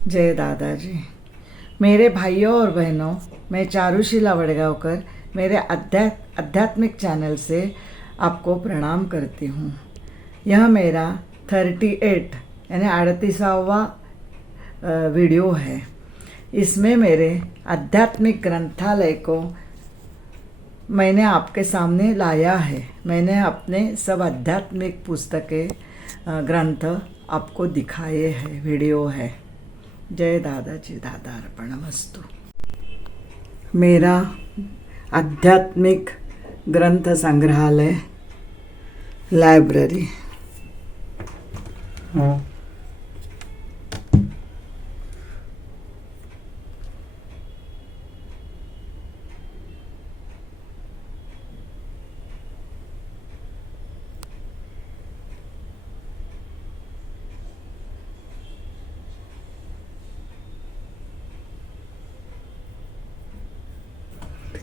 जय दादाजी। मेरे भाइयों और बहनों, मैं चारुशीला वडगांवकर मेरे आध्यात्मिक चैनल से आपको प्रणाम करती हूँ। यह मेरा 38 यानी 38वां वीडियो है। इसमें मेरे आध्यात्मिक ग्रंथालय को मैंने आपके सामने लाया है। मैंने अपने सब आध्यात्मिक पुस्तकें ग्रंथ आपको दिखाए हैं, वीडियो है। जय दादाजी, दादा अर्पणमस्तु। मेरा आध्यात्मिक ग्रंथ संग्रहालय लाइब्रेरी।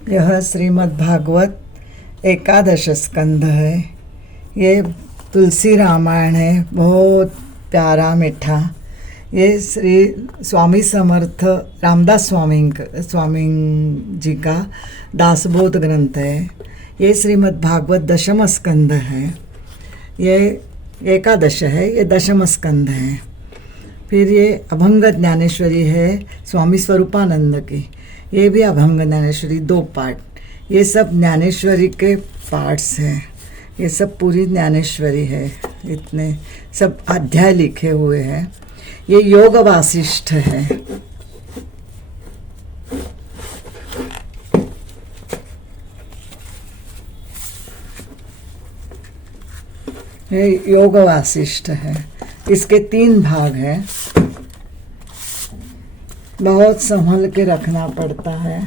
यह श्रीमद् भागवत एकादश स्कंद है। ये तुलसी रामायण है, बहुत प्यारा मीठा। ये श्री स्वामी समर्थ रामदास स्वामी जी का दासबोध ग्रंथ है। ये श्रीमद् भागवत दशम स्कंद है। ये एकादश है, ये दशम स्कंद है। फिर ये अभंग ज्ञानेश्वरी है स्वामी स्वरूपानंद की। ये भी अभंग ज्ञानेश्वरी 2 पार्ट। ये सब ज्ञानेश्वरी के पार्ट्स हैं। ये सब पूरी ज्ञानेश्वरी है। इतने सब अध्याय लिखे हुए हैं। ये योग वासिष्ठ है। ये योग वासिष्ठ है। इसके 3 भाग हैं। बहुत संभल के रखना पड़ता है।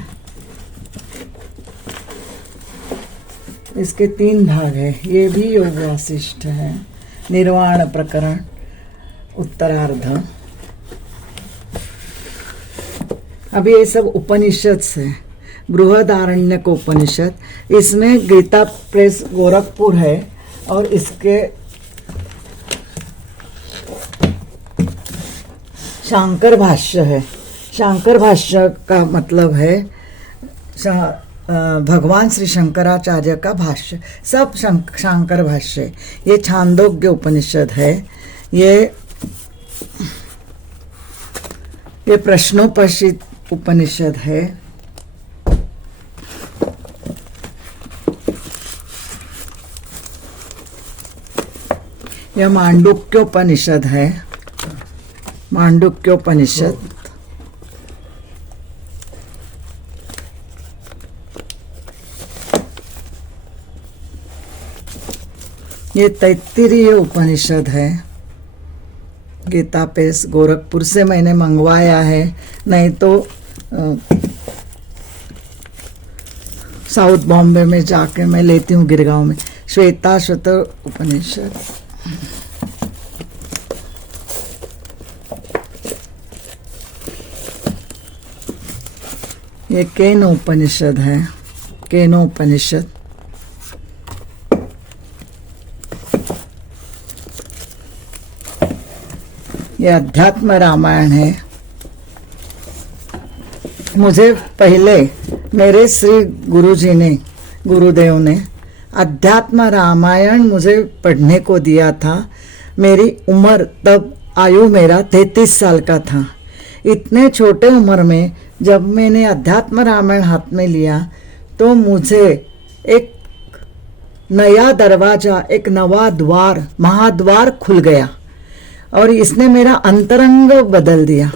इसके 3 भाग है। ये भी योग वासिष्ठ है। निर्वाण प्रकरण उत्तरार्ध। अभी ये सब उपनिषद से बृहदारण्यक उपनिषद। इसमें गीता प्रेस गोरखपुर है और इसके शांकर भाष्य है। शांकर भाष्य का मतलब है भगवान श्री शंकराचार्य का भाष्य। सब शांकर भाष्य। ये छांदोग्य उपनिषद है। ये प्रश्नोपनिषद उपनिषद है। यह मांडुक्योपनिषद है। मांडुक्योपनिषद। ये तैत्तिरीय उपनिषद है। गीता प्रेस गोरखपुर से मैंने मंगवाया है, नहीं तो साउथ बॉम्बे में जाके मैं लेती हूँ, गिरगांव में। श्वेताश्वतर उपनिषद। ये केनोपनिषद है। केनोपनिषद। ये अध्यात्म रामायण है। मुझे पहले मेरे श्री गुरुदेव ने अध्यात्म रामायण मुझे पढ़ने को दिया था। मेरी उम्र तब आयु मेरा 33 साल का था। इतने छोटे उम्र में जब मैंने अध्यात्म रामायण हाथ में लिया तो मुझे एक नया दरवाजा, एक नवा द्वार, महाद्वार खुल गया और इसने मेरा अंतरंग बदल दिया।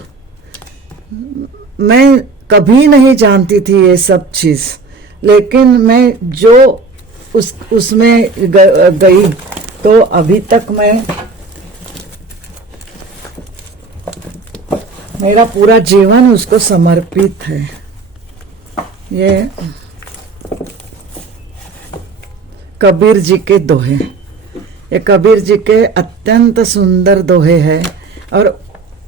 मैं कभी नहीं जानती थी ये सब चीज़, लेकिन मैं जो उसमें गई तो अभी तक मेरा पूरा जीवन उसको समर्पित है। ये कबीर जी के दोहे। ये कबीर जी के अत्यंत सुंदर दोहे हैं और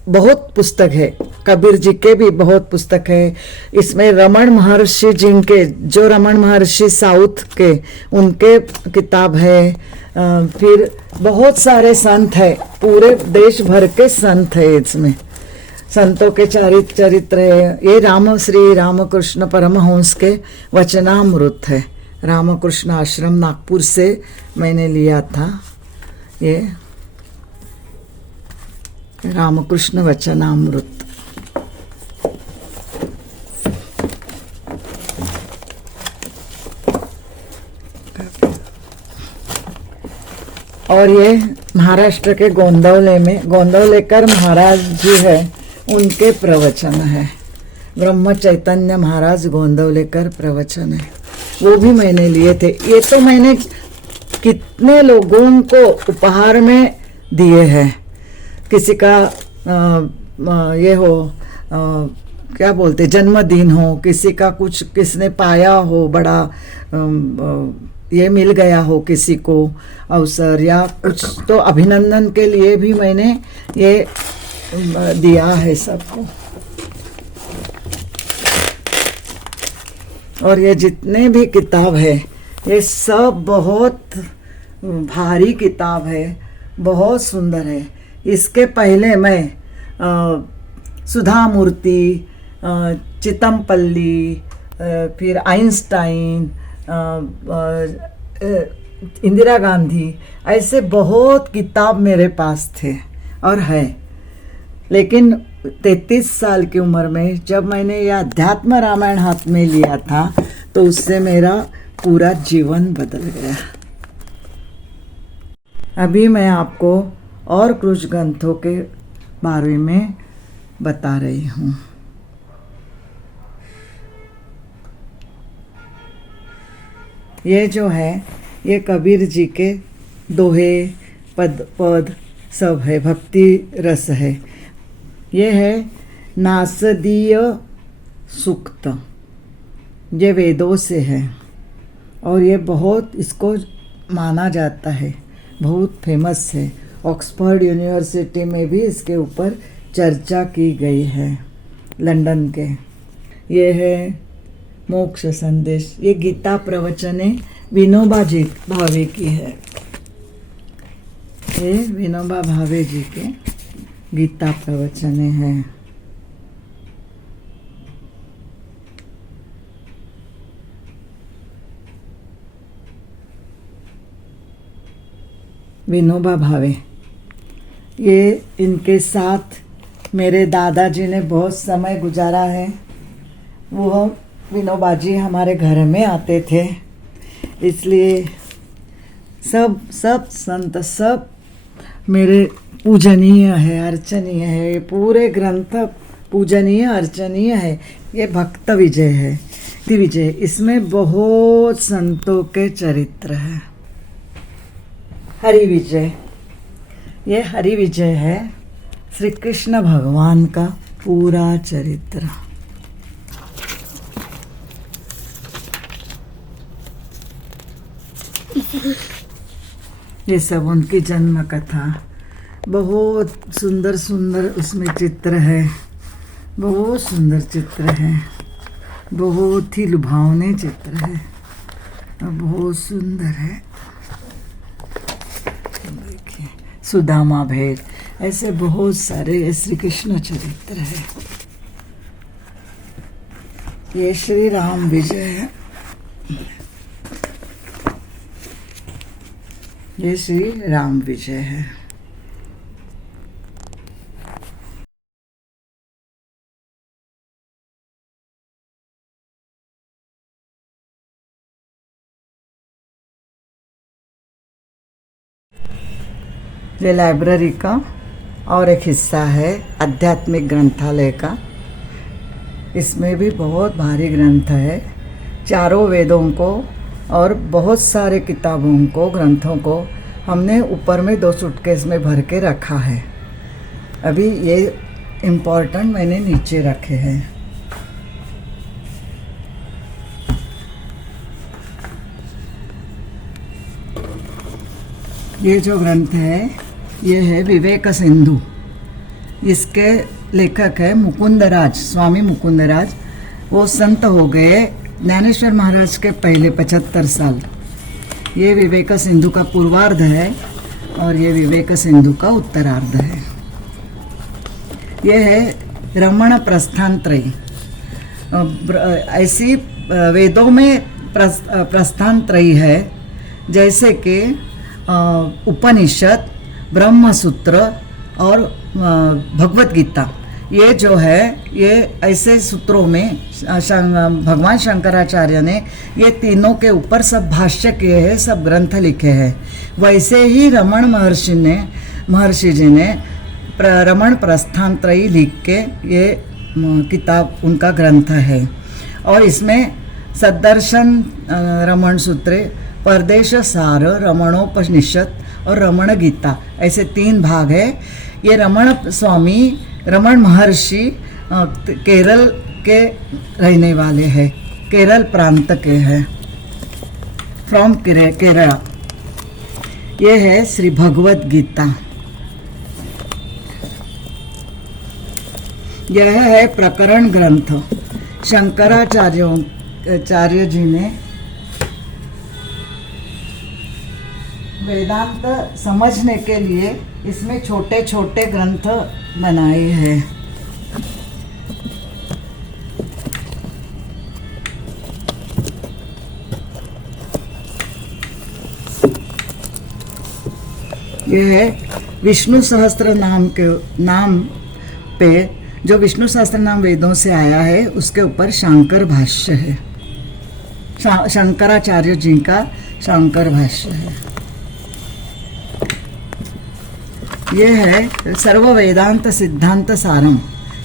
बहुत पुस्तक है। कबीर जी के भी बहुत पुस्तक है। इसमें रमण महर्षि जिनके, जो रमण महर्षि साउथ के, उनके किताब है। फिर बहुत सारे संत है, पूरे देश भर के संत है इसमें। संतों के चरित्र है। ये श्री रामकृष्ण परमहंस के वचनामृत है। रामकृष्ण आश्रम नागपुर से मैंने लिया था। ये रामकृष्ण वचनामृत। और ये महाराष्ट्र के गोंदवलेकर महाराज जी है, उनके प्रवचन है। ब्रह्म चैतन्य महाराज गोंदवलेकर प्रवचन है, वो भी मैंने लिए थे। ये तो मैंने कितने लोगों को उपहार में दिए हैं। किसी का ये हो क्या बोलते जन्मदिन हो, किसी का कुछ किसने पाया हो, बड़ा ये मिल गया हो किसी को अवसर या कुछ, तो अभिनंदन के लिए भी मैंने ये दिया है सबको। और ये जितने भी किताब है ये सब बहुत भारी किताब है, बहुत सुंदर है। इसके पहले मैं सुधा मूर्ति, चितमपल्ली, फिर आइंस्टाइन, इंदिरा गांधी, ऐसे बहुत किताब मेरे पास थे और है। लेकिन 33 साल की उम्र में जब मैंने यह अध्यात्म रामायण हाथ में लिया था तो उससे मेरा पूरा जीवन बदल गया। अभी मैं आपको और कुछ ग्रंथों के बारे में बता रही हूँ। ये जो है ये कबीर जी के दोहे पद सब है, भक्ति रस है। ये है नासदीय सूक्त, ये वेदों से है और ये बहुत इसको माना जाता है, बहुत फेमस है। ऑक्सफोर्ड यूनिवर्सिटी में भी इसके ऊपर चर्चा की गई है, लंदन के। ये है मोक्ष संदेश, ये गीता प्रवचने विनोबा जी भावे की है। ये विनोबा भावे जी के गीता प्रवचने हैं। विनोबा भावे, ये इनके साथ मेरे दादाजी ने बहुत समय गुजारा है। वो विनोबा जी हमारे घर में आते थे, इसलिए सब संत सब मेरे पूजनीय है, अर्चनीय है। ये पूरे ग्रंथ पूजनीय अर्चनीय है। ये भक्त विजय है, भक्ति विजय। इसमें बहुत संतों के चरित्र है। हरि विजय, ये हरि विजय है, श्री कृष्ण भगवान का पूरा चरित्र। ये सब उनकी जन्म कथा, बहुत सुंदर सुंदर उसमें चित्र है, बहुत सुंदर चित्र है, बहुत ही लुभावने चित्र है, बहुत सुंदर है। देखिए सुदामा भेद, ऐसे बहुत सारे श्री कृष्ण चरित्र है। ये श्री राम विजय है, ये श्री राम विजय है। ये लाइब्रेरी का और एक हिस्सा है आध्यात्मिक ग्रंथालय का। इसमें भी बहुत भारी ग्रंथ है, चारों वेदों को और बहुत सारे किताबों को, ग्रंथों को हमने ऊपर में 2 सूटकेस में भर के रखा है। अभी ये इम्पोर्टेंट मैंने नीचे रखे हैं। ये जो ग्रंथ है ये है विवेक सिंधु। इसके लेखक है मुकुंदराज, स्वामी मुकुंदराज। वो संत हो गए ज्ञानेश्वर महाराज के पहले 75 साल। ये विवेक सिंधु का पूर्वार्ध है और ये विवेक सिंधु का उत्तरार्ध है। ये है रमण प्रस्थान त्रयी। ऐसी वेदों में प्रस्थान त्रयी है, जैसे कि उपनिषद, ब्रह्म सूत्र और भगवत गीता। ये जो है ये ऐसे सूत्रों में भगवान शंकराचार्य ने ये तीनों के ऊपर सब भाष्य किए हैं, सब ग्रंथ लिखे हैं। वैसे ही रमण महर्षि जी ने रमण प्रस्थान त्रयी लिख के ये किताब उनका ग्रंथ है। और इसमें सदर्शन रमण सूत्रे, परदेश सार, रमणोपनिषद और रमण गीता, ऐसे 3 भाग है। ये रमण महर्षि केरल के रहने वाले हैं, केरल प्रांत के हैं, फ्रॉम केरला। ये है श्री भगवत गीता। यह है प्रकरण ग्रंथ। शंकराचार्य जी ने वेदांत समझने के लिए इसमें छोटे छोटे ग्रंथ बनाए हैं। यह है विष्णु सहस्त्र नाम पे, जो विष्णु सहस्त्र नाम वेदों से आया है, उसके ऊपर शांकर भाष्य है। शंकराचार्य जी का शांकर भाष्य है। ये है सर्व वेदांत सिद्धांत सारम।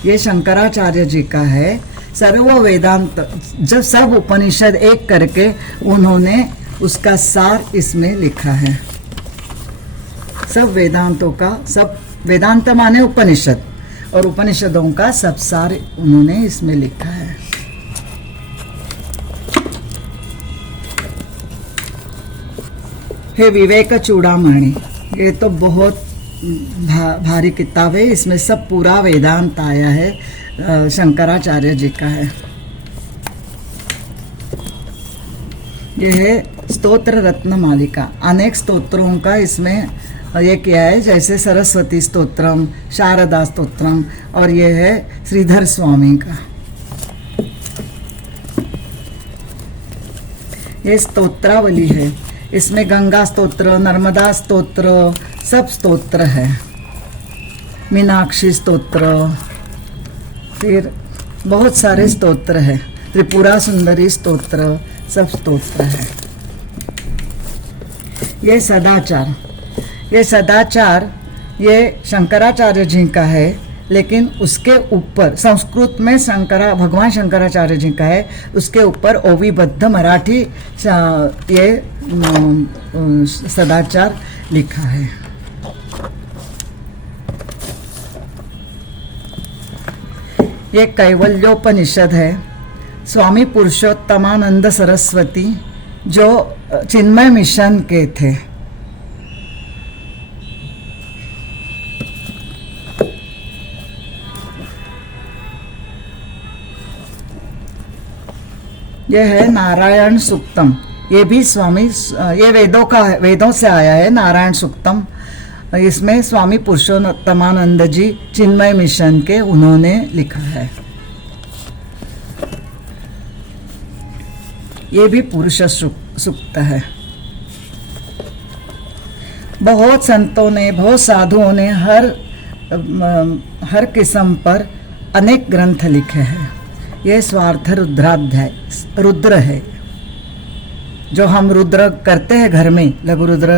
ये शंकराचार्य जी का है। सर्व वेदांत, जब सब उपनिषद एक करके उन्होंने उसका सार इसमें लिखा है। सब वेदांतों का, सब वेदांत माने उपनिषद, और उपनिषदों का सब सार उन्होंने इसमें लिखा है। हे विवेक चूड़ामणि, ये तो बहुत भारी किताब है। इसमें सब पूरा वेदांत आया है, शंकराचार्य जी का है। ये है स्तोत्र रत्न मालिका। अनेक स्तोत्रों का इसमें ये किया है, जैसे सरस्वती स्तोत्रम, शारदा स्तोत्रम, और ये है श्रीधर स्वामी का। ये स्तोत्रावली है। इसमें गंगा स्तोत्र, नर्मदा स्तोत्र, सब स्तोत्र है। मीनाक्षी स्तोत्र, फिर बहुत सारे स्तोत्र है। त्रिपुरा सुंदरी स्तोत्र, सब स्तोत्र है। ये सदाचार ये शंकराचार्य जी का है, लेकिन उसके ऊपर संस्कृत में भगवान शंकराचार्य जी का है, उसके ऊपर ओविबद्ध मराठी ये सदाचार लिखा है। ये कैवल्योपनिषद है। स्वामी पुरुषोत्तमानंद सरस्वती जो चिन्मय मिशन के थे, यह है नारायण सूक्तम। ये भी ये वेदों से आया है, नारायण सूक्तम। इसमें स्वामी पुरुषोत्तमानंद जी चिन्मय मिशन के उन्होंने लिखा है। ये भी पुरुष सूक्त है। बहुत संतों ने, बहुत साधुओं ने हर किस्म पर अनेक ग्रंथ लिखे हैं। ये स्वार्थ रुद्राध्याय, रुद्र है जो हम रुद्र करते हैं घर में, लघु रुद्र,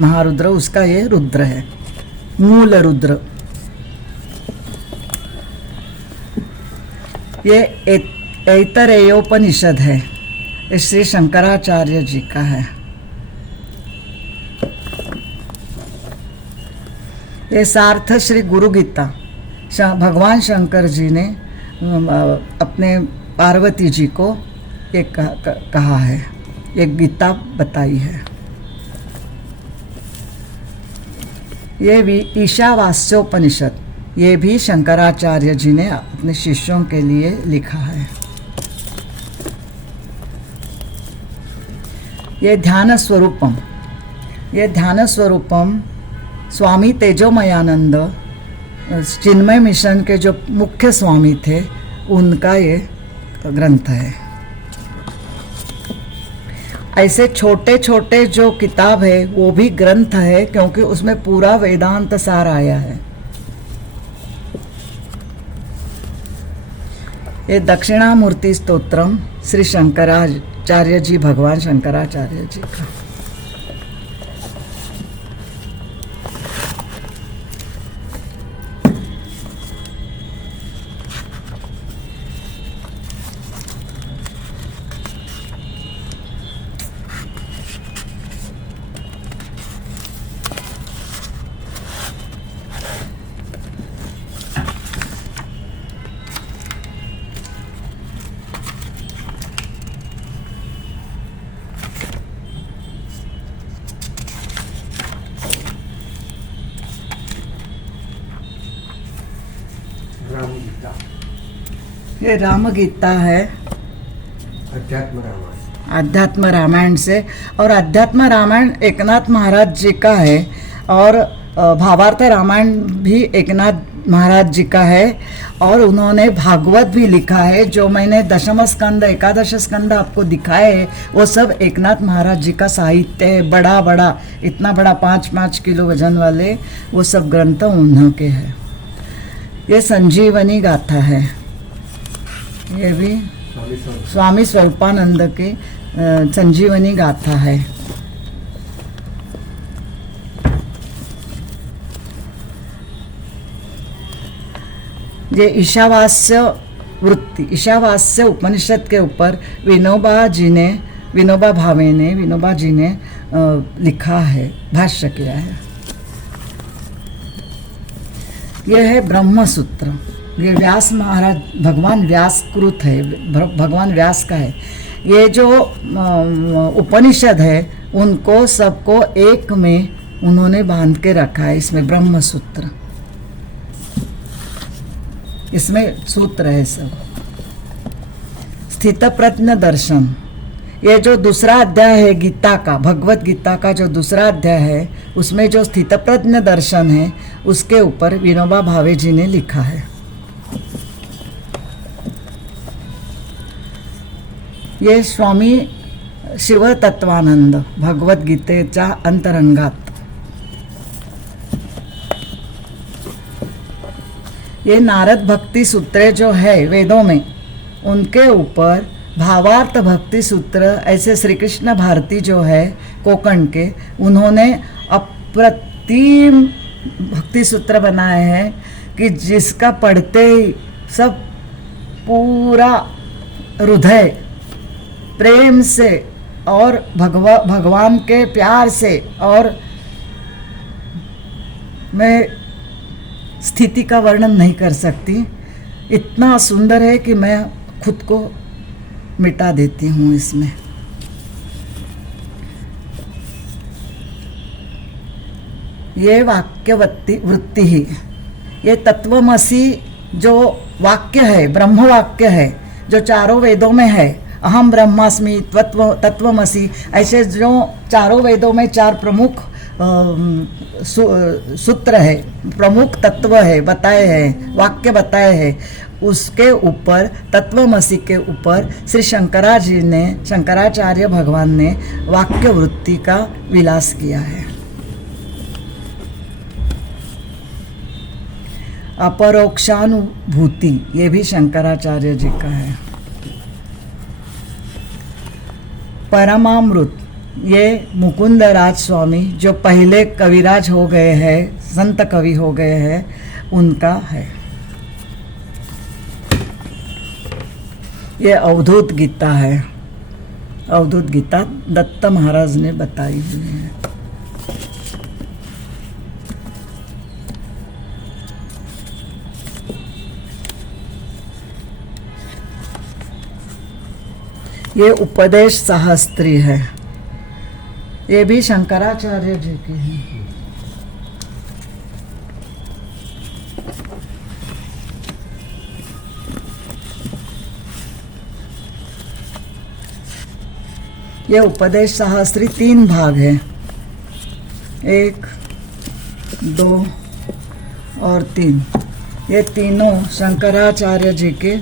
महारुद्र, उसका ये रुद्र है, मूल रुद्र। ये ऐतरेयोपनिषद है, श्री शंकराचार्य जी का है। ये सार्थ श्री गुरु गीता, भगवान शंकर जी ने अपने पार्वती जी को ये कहा है, एक गीता बताई है। ये भी ईशावास्योपनिषद, ये भी शंकराचार्य जी ने अपने शिष्यों के लिए लिखा है। ये ध्यान स्वरूपम, ये ध्यान स्वरूपम स्वामी तेजोमयानंद चिन्मय मिशन के जो मुख्य स्वामी थे उनका ये ग्रंथ है। ऐसे छोटे छोटे जो किताब है वो भी ग्रंथ है, क्योंकि उसमें पूरा वेदांत सार आया है। ये दक्षिणामूर्ति स्तोत्रम श्री शंकराचार्य जी, भगवान शंकराचार्य जी का। ये राम गीता है, अध्यात्म रामायण से। और अध्यात्म रामायण एकनाथ महाराज जी का है, और भावार्थ रामायण भी एकनाथ महाराज जी का है। और उन्होंने भागवत भी लिखा है। जो मैंने दशम स्कंद, एकादश स्कंद आपको दिखाए है, वो सब एकनाथ महाराज जी का साहित्य है। बड़ा बड़ा, इतना बड़ा 5-5 किलो वजन वाले वो सब ग्रंथ उन्हों के हैं। ये संजीवनी गाथा है, ये भी स्वामी स्वरूपानंद की संजीवनी गाथा है। ये ईशावास्य वृत्ति, ईशावास्य उपनिषद के ऊपर विनोबा जी ने लिखा है, भाष्य किया है। यह है ब्रह्म सूत्र। ये व्यास महाराज, भगवान व्यास कृत है, भगवान व्यास का है। ये जो उपनिषद है उनको सबको एक में उन्होंने बांध के रखा है। इसमें ब्रह्म सूत्र, इसमें सूत्र है सब। स्थित प्रज्ञ दर्शन, ये जो दूसरा अध्याय है गीता का, भगवत गीता का जो दूसरा अध्याय है, उसमें जो स्थित प्रज्ञ दर्शन है उसके ऊपर विनोबा भावे जी ने लिखा है। ये स्वामी शिव तत्वानंद भगवत गीतेच्या अंतरंगात। ये नारद भक्ति सूत्रे जो है वेदों में, उनके ऊपर भावार्थ भक्ति सूत्र, ऐसे श्री कृष्ण भारती जो है कोकण के, उन्होंने अप्रतिम भक्ति सूत्र बनाए हैं कि जिसका पढ़ते ही सब पूरा हृदय प्रेम से और भगवान के प्यार से, और मैं स्थिति का वर्णन नहीं कर सकती, इतना सुंदर है कि मैं खुद को मिटा देती हूँ इसमें। ये वाक्य वृत्ति ही, ये तत्वमसी जो वाक्य है, ब्रह्म वाक्य है, जो चारों वेदों में है, अहम ब्रह्मास्मि, तत्वमसी, ऐसे जो चारों वेदों में 4 प्रमुख सूत्र है, प्रमुख तत्व है, बताए हैं, वाक्य बताए हैं, उसके ऊपर तत्वमसी के ऊपर श्री शंकराचार्य भगवान ने वाक्य वृत्ति का विलास किया है। अपरोक्षानुभूति, ये भी शंकराचार्य जी का है। परमामृत, ये मुकुंद राज स्वामी जो पहले कविराज हो गए हैं, संत कवि हो गए हैं, उनका है। ये अवधूत गीता है, अवधूत गीता दत्त महाराज ने बताई हुई है। ये उपदेश सहस्त्री है, ये भी शंकराचार्य जी की है। ये उपदेश सहस्त्री 3 भाग है, 1, 2 और 3। ये तीनों शंकराचार्य जी के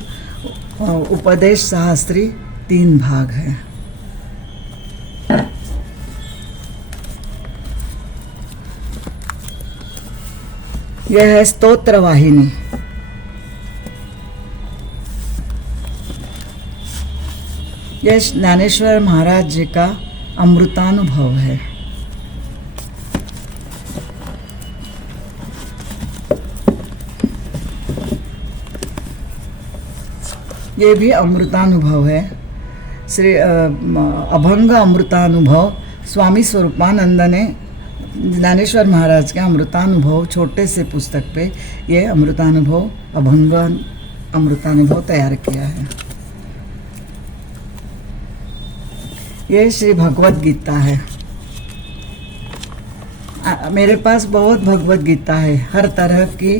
उपदेश शास्त्री 3 भाग हैं। यह है स्तोत्र वाहिनी। यह ज्ञानेश्वर महाराज जी का अमृतानुभव है। ये भी अमृतानुभव है। श्री अभंग अमृतानुभव स्वामी स्वरूपानंद ने ज्ञानेश्वर महाराज के अमृतानुभव छोटे से पुस्तक पे ये अमृतानुभव अभंग अमृतानुभव तैयार किया है। ये श्री भगवत गीता है। मेरे पास बहुत भगवत गीता है, हर तरह की,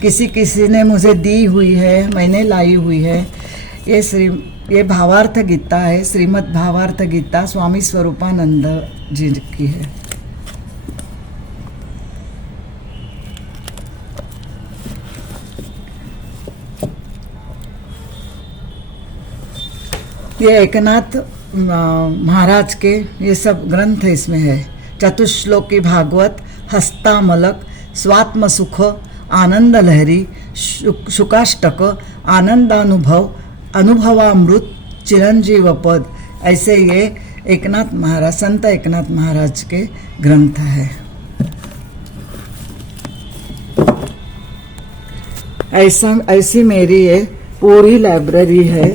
किसी ने मुझे दी हुई है, मैंने लाई हुई है। ये भावार्थ गीता है, श्रीमद् भावार्थ गीता स्वामी स्वरूपानंद जी की है। ये एकनाथ महाराज के ये सब ग्रंथ इसमें है। चतुश्लोकी भागवत, हस्तामलक, स्वात्म सुख, आनंद लहरी, शुकाष्टक, आनंदानुभव, अनुभवामृत, चिरंजीव पद, ऐसे ये एकनाथ महाराज, संत एकनाथ महाराज के ग्रंथ है। ऐसी मेरी ये पूरी लाइब्रेरी है,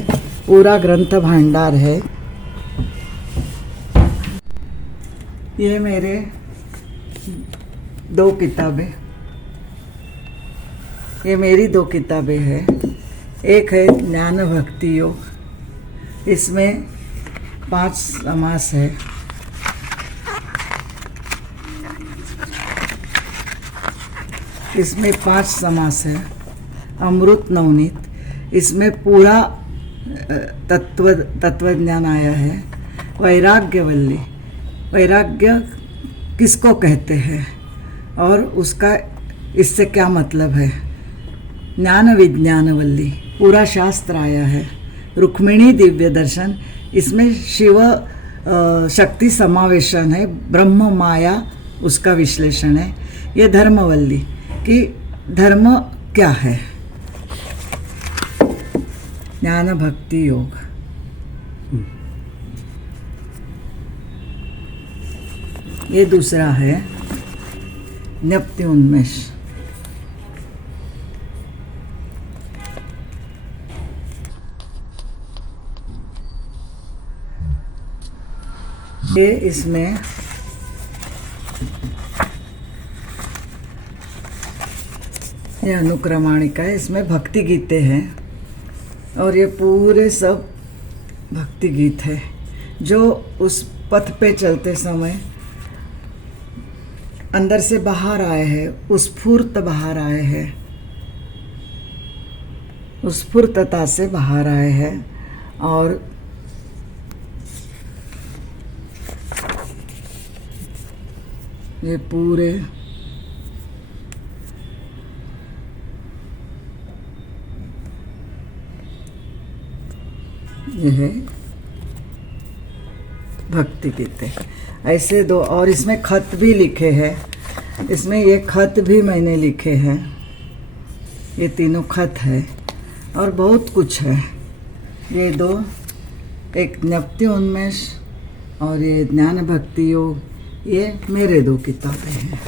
पूरा ग्रंथ भंडार है। ये मेरे 2 किताबें, ये मेरी 2 किताबें हैं। एक है ज्ञान भक्ति योग, इसमें 5 समास है। इसमें 5 समास है। अमृत नवनीत, इसमें पूरा तत्वज्ञान आया है। वैराग्यवल्ली, वैराग्य किसको कहते हैं और उसका इससे क्या मतलब है। ज्ञान विज्ञानवल्ली, पूरा शास्त्र आया है। रुक्मिणी दिव्य दर्शन, इसमें शिव शक्ति समावेशन है, ब्रह्म माया उसका विश्लेषण है। ये धर्मवल्ली कि धर्म क्या है। ज्ञान भक्ति योग। ये दूसरा है ज्ञप्ति उन्मेष। ये इसमें ये अनुक्रमाणिका है, इसमें भक्ति गीते हैं और ये पूरे सब भक्ति गीत है जो उस पथ पे चलते समय अंदर से बाहर आए हैं, उत्स्फूर्त बाहर आए हैं, उत्स्फूर्तता से बाहर आए हैं। और ये पूरे ये है भक्ति गीते। ऐसे 2 और इसमें खत भी लिखे हैं। इसमें ये खत भी मैंने लिखे हैं। ये तीनों खत है और बहुत कुछ है। ये 2, एक ज्ञप्ति उन्मेष और ये ज्ञान भक्ति योग, ये मेरे 2 किताबें हैं।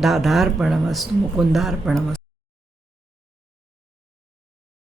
दाधार्पणमस्तु मुकुंदार्पणमस्तु।